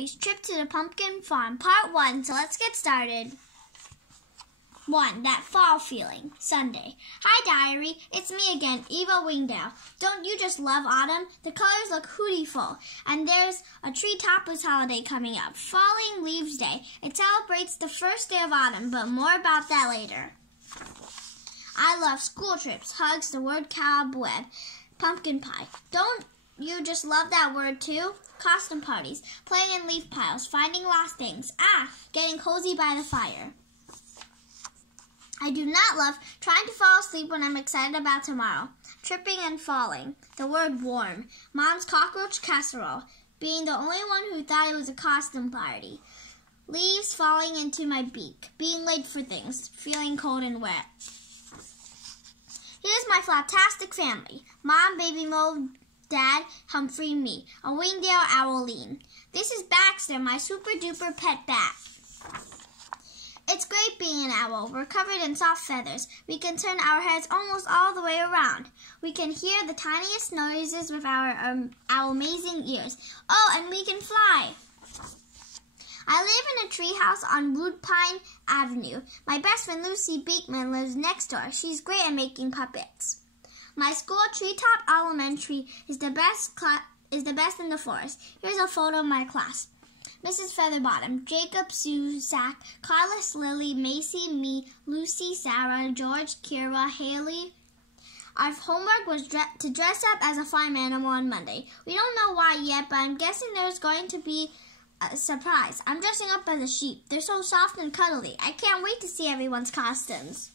Diaries, Trip to the Pumpkin Farm, Part 1. So let's get started. 1. That fall feeling. Sunday. Hi, Diary. It's me again, Eva Wingdale. Don't you just love autumn? The colors look hootiful. And there's a tree toppers holiday coming up, Falling Leaves Day. It celebrates the first day of autumn, but more about that later. I love school trips, hugs, the word cobweb, pumpkin pie. Don't you just love that word too? Costume parties, playing in leaf piles, finding lost things. Getting cozy by the fire. I do not love trying to fall asleep when I'm excited about tomorrow. Tripping and falling. The word warm. Mom's cockroach casserole. Being the only one who thought it was a costume party. Leaves falling into my beak. Being late for things. Feeling cold and wet. Here's my flaptastic family. Mom, Baby Mo, Dad, Humphrey, me. A Wingdale Owline. This is Baxter, my super duper pet bat. It's great being an owl. We're covered in soft feathers. We can turn our heads almost all the way around. We can hear the tiniest noises with our amazing ears. Oh, and we can fly. I live in a treehouse on Woodpine Avenue. My best friend Lucy Beekman lives next door. She's great at making puppets. My school, Treetop Elementary, is the best in the forest. Here's a photo of my class. Mrs. Featherbottom, Jacob, Sue, Zach, Carlos, Lily, Macy, me, Lucy, Sarah, George, Kira, Haley. Our homework was to dress up as a farm animal on Monday. We don't know why yet, but I'm guessing there's going to be a surprise. I'm dressing up as a sheep. They're so soft and cuddly. I can't wait to see everyone's costumes.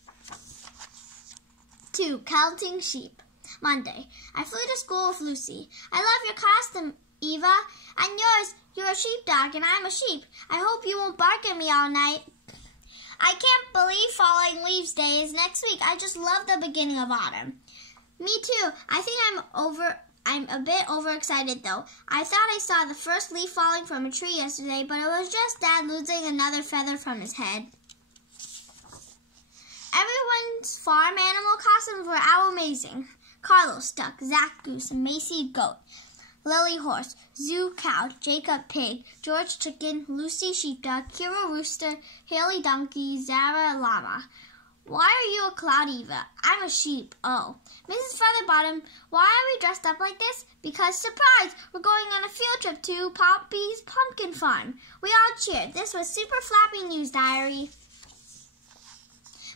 2. Counting sheep. Monday. I flew to school with Lucy. I love your costume, Eva. And yours. You're a sheepdog and I'm a sheep. I hope you won't bark at me all night. I can't believe Falling Leaves Day is next week. I just love the beginning of autumn. Me too. I think I'm a bit overexcited though. I thought I saw the first leaf falling from a tree yesterday, but it was just Dad losing another feather from his head. Everyone's farm animal costumes were amazing. Carlos duck, Zach goose, Macy goat, Lily horse, Zoo cow, Jacob pig, George chicken, Lucy sheepdog, Kira rooster, Haley donkey, Zara llama. Why are you a cloud, Eva? I'm a sheep. Oh. Mrs. Featherbottom, why are we dressed up like this? Because, surprise, we're going on a field trip to Poppy's Pumpkin Farm. We all cheered. This was super flappy news, Diary.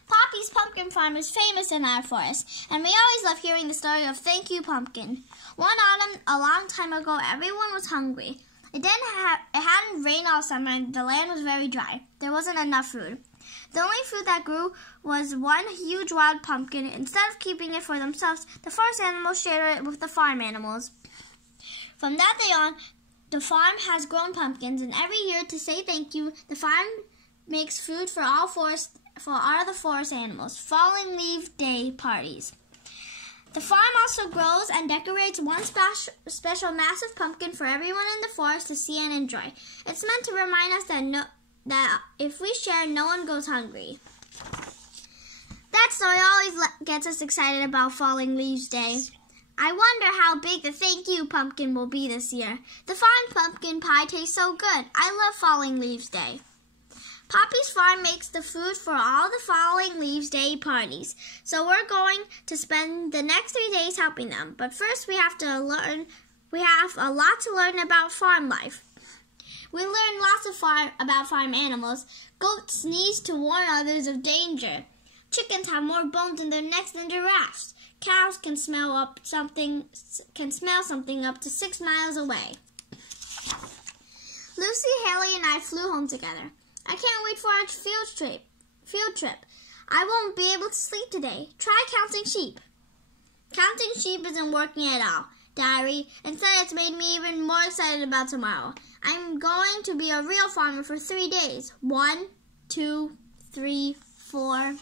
Poppy's Pumpkin Farm is famous in our forest, and we always love hearing the story of Thank You Pumpkin. One autumn, a long time ago, everyone was hungry. It hadn't rained all summer, and the land was very dry. There wasn't enough food. The only food that grew was one huge wild pumpkin. Instead of keeping it for themselves, the forest animals shared it with the farm animals. From that day on, the farm has grown pumpkins, and every year to say thank you, the farm makes food for all the forest animals. Falling Leaf Day parties. The farm also grows and decorates one special massive pumpkin for everyone in the forest to see and enjoy. It's meant to remind us that if we share, no one goes hungry. That story always gets us excited about Falling Leaves Day. I wonder how big the thank you pumpkin will be this year. The farm pumpkin pie tastes so good. I love Falling Leaves Day. Poppy's farm makes the food for all the Falling Leaves Day parties, so we're going to spend the next 3 days helping them. But first we have a lot to learn about farm life. We learn lots about farm animals. Goats sneeze to warn others of danger. Chickens have more bones in their necks than giraffes. Cows can smell something up to 6 miles away. Lucy, Haley, and I flew home together. I can't wait for our field trip. I won't be able to sleep today. Try counting sheep. Counting sheep isn't working at all, Diary. Instead, it's made me even more excited about tomorrow. I'm going to be a real farmer for 3 days. 1, 2, 3, 4.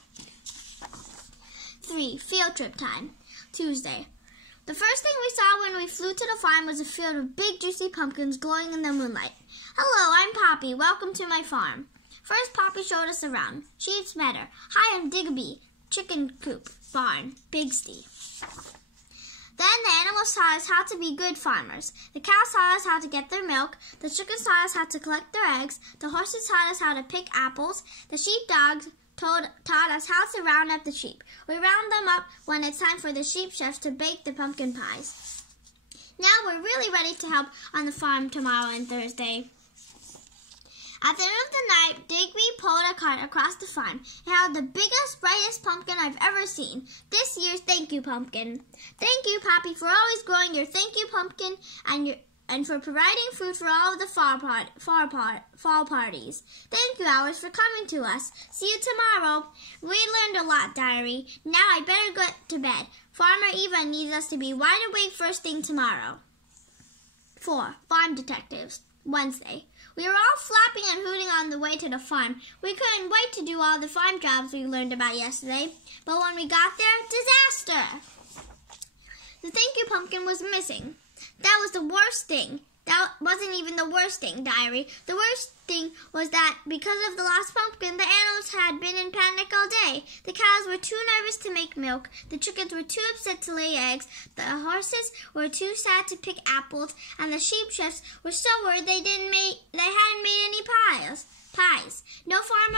3. Field trip time. Tuesday. The first thing we saw when we flew to the farm was a field of big juicy pumpkins glowing in the moonlight. Hello, I'm Poppy. Welcome to my farm. First, Poppy showed us around. Sheep's meadow. Hi, I'm Digby. Chicken coop. Barn. Pigsty. Then the animals taught us how to be good farmers. The cows taught us how to get their milk. The chickens taught us how to collect their eggs. The horses taught us how to pick apples. The sheepdogs taught us how to round up the sheep. We round them up when it's time for the sheep chefs to bake the pumpkin pies. Now we're really ready to help on the farm tomorrow and Thursday. At the end of the night, Digby pulled a cart across the farm. It held the biggest, brightest pumpkin I've ever seen. This year's thank you pumpkin. Thank you, Poppy, for always growing your thank you pumpkin and for providing food for all of the fall parties. Thank you, Hours, for coming to us. See you tomorrow. We learned a lot, Diary. Now I better go to bed. Farmer Eva needs us to be wide awake first thing tomorrow. 4. Farm Detectives. Wednesday. We were all flapping and hooting on the way to the farm. We couldn't wait to do all the farm jobs we learned about yesterday. But when we got there, disaster! The thank you pumpkin was missing. That was the worst thing. That wasn't even the worst thing, Diary. The worst thing was that because of the lost pumpkin, the animals had been in panic all day. The cows were too nervous to make milk. The chickens were too upset to lay eggs. The horses were too sad to pick apples. And the sheep chefs were so worried they hadn't made any pies. No farm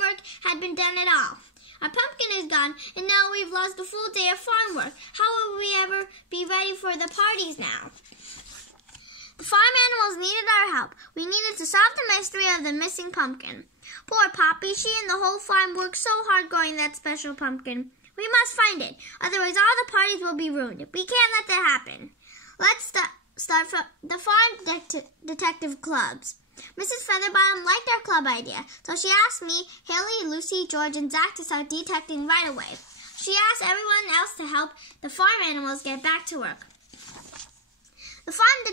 work had been done at all. Our pumpkin is gone, and now we've lost a full day of farm work. How will we ever be ready for the parties now? The farm animals needed our help. We needed to solve the mystery of the missing pumpkin. Poor Poppy, she and the whole farm worked so hard growing that special pumpkin. We must find it, otherwise all the parties will be ruined. We can't let that happen. Let's start from the farm detective clubs. Mrs. Featherbottom liked our club idea, so she asked me, Haley, Lucy, George, and Zach to start detecting right away. She asked everyone else to help the farm animals get back to work. The Farm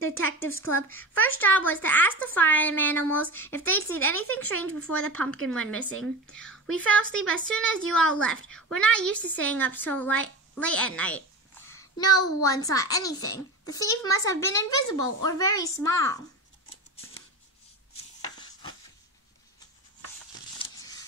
Detectives Club first job was to ask the farm animals if they'd seen anything strange before the pumpkin went missing. We fell asleep as soon as you all left. We're not used to staying up so late at night. No one saw anything. The thief must have been invisible or very small.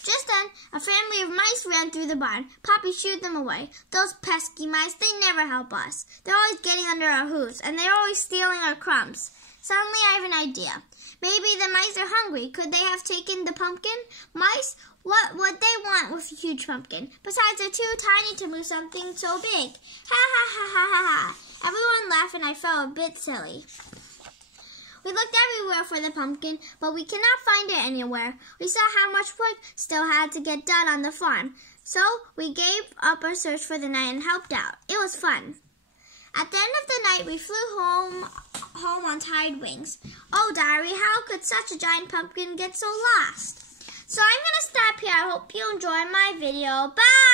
Just then, a family of mice ran through the barn. Poppy shooed them away. Those pesky mice, they never help us. They're always getting under our hooves, and they're always stealing our crumbs. Suddenly, I have an idea. Maybe the mice are hungry. Could they have taken the pumpkin? Mice, what would they want with a huge pumpkin? Besides, they're too tiny to move something so big. Ha ha ha ha ha ha. Everyone laughed, and I felt a bit silly. We looked everywhere for the pumpkin, but we cannot find it anywhere. We saw how much work still had to get done on the farm, so we gave up our search for the night and helped out. It was fun. At the end of the night, we flew home on tired wings. Oh, Diary, how could such a giant pumpkin get so lost? So I'm going to stop here. I hope you enjoyed my video. Bye!